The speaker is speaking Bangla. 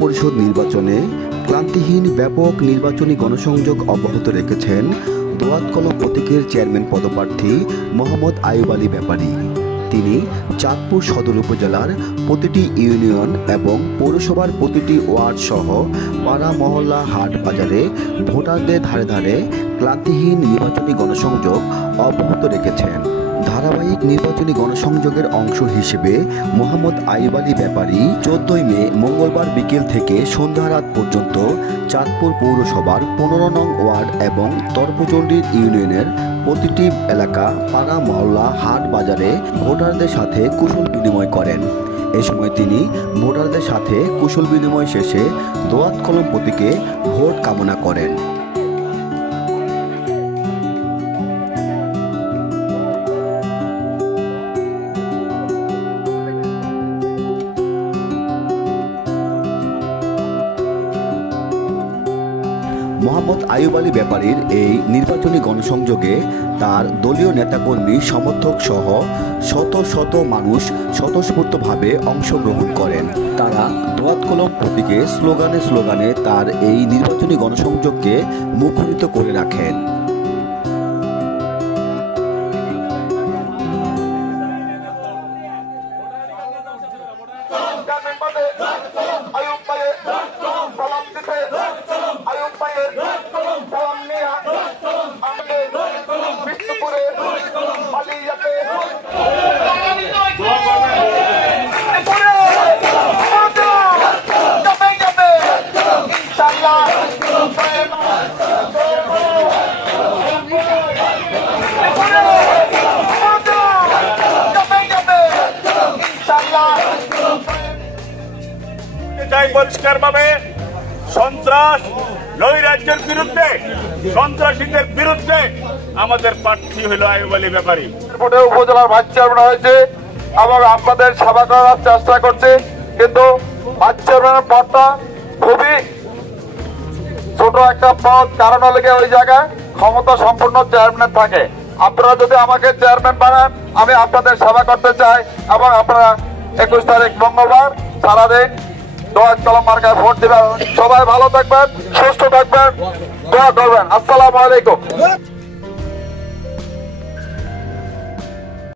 পরিষদ নির্বাচনে ক্লান্তিহীন ব্যাপক নির্বাচনী গণসংযোগ অব্যাহত রেখেছেন দোয়াত কলম প্রতীকের চেয়ারম্যান পদপ্রার্থী মোহাম্মদ আইয়ুব আলী ব্যাপারী। তিনি চাঁদপুর সদর উপজেলার প্রতিটি ইউনিয়ন এবং পৌরসভার প্রতিটি ওয়ার্ড সহ পাড়া মহল্লা হাট বাজারে ভোটারদের ধারে ধারে ক্লান্তিহীন নির্বাচনী গণসংযোগ অব্যাহত রেখেছেন। ধারাবাহিক নির্বাচনী গণসংযোগের অংশ হিসেবে মোহাম্মদ আইয়ুব আলী ব্যাপারী 14 মে মঙ্গলবার বিকেল থেকে সন্ধ্যা রাত পর্যন্ত চাঁদপুর পৌরসভার 15 নং ওয়ার্ড এবং তর্পচণ্ডীর ইউনিয়নের প্রতিটি এলাকা পাড়া মহল্লা হাট বাজারে ভোটারদের সাথে কুশল বিনিময় করেন। এ সময় তিনি ভোটারদের সাথে কুশল বিনিময় শেষে দোয়াত কলম প্রতীকে ভোট কামনা করেন। মোহাম্মদ আইয়ুব আলী ব্যাপারীর এই নির্বাচনী গণসংযোগে তার দলীয় নেতাকর্মী সমর্থক সহ শত শত মানুষ স্বতঃস্ফূর্তভাবে অংশগ্রহণ করেন। তারা দোয়াত কলম প্রতীকে স্লোগানে স্লোগানে তার এই নির্বাচনী গণসংযোগকে মুখরিত করে রাখেন। পরিষ্কারভাবে সন্ত্রাস নৈরাজ্যের বিরুদ্ধে সন্ত্রাসীদের বিরুদ্ধে আমাদের প্রার্থী হলো আইয়ুব আলী ব্যাপারী। উপজেলার ভাইস চেয়ারম্যান হয়েছে এবং আপনাদের সেবা করার চেষ্টা করছে, কিন্তু ভাইস চেয়ারম্যানের পদটা খুবই ছোট একটা পদ, কারণ হলে ওই জায়গায় ক্ষমতা সম্পূর্ণ চেয়ারম্যান থাকে। আপনারা যদি আমাকে চেয়ারম্যান বানান, আমি আপনাদের সেবা করতে চাই এবং আপনারা 21 তারিখ মঙ্গলবার সারাদিন দোয়াত কলম মার্কায় ভোট দিবেন। সবাই ভালো থাকবেন, সুস্থ থাকবেন, দোয়া করবেন। আসসালামু আলাইকুম।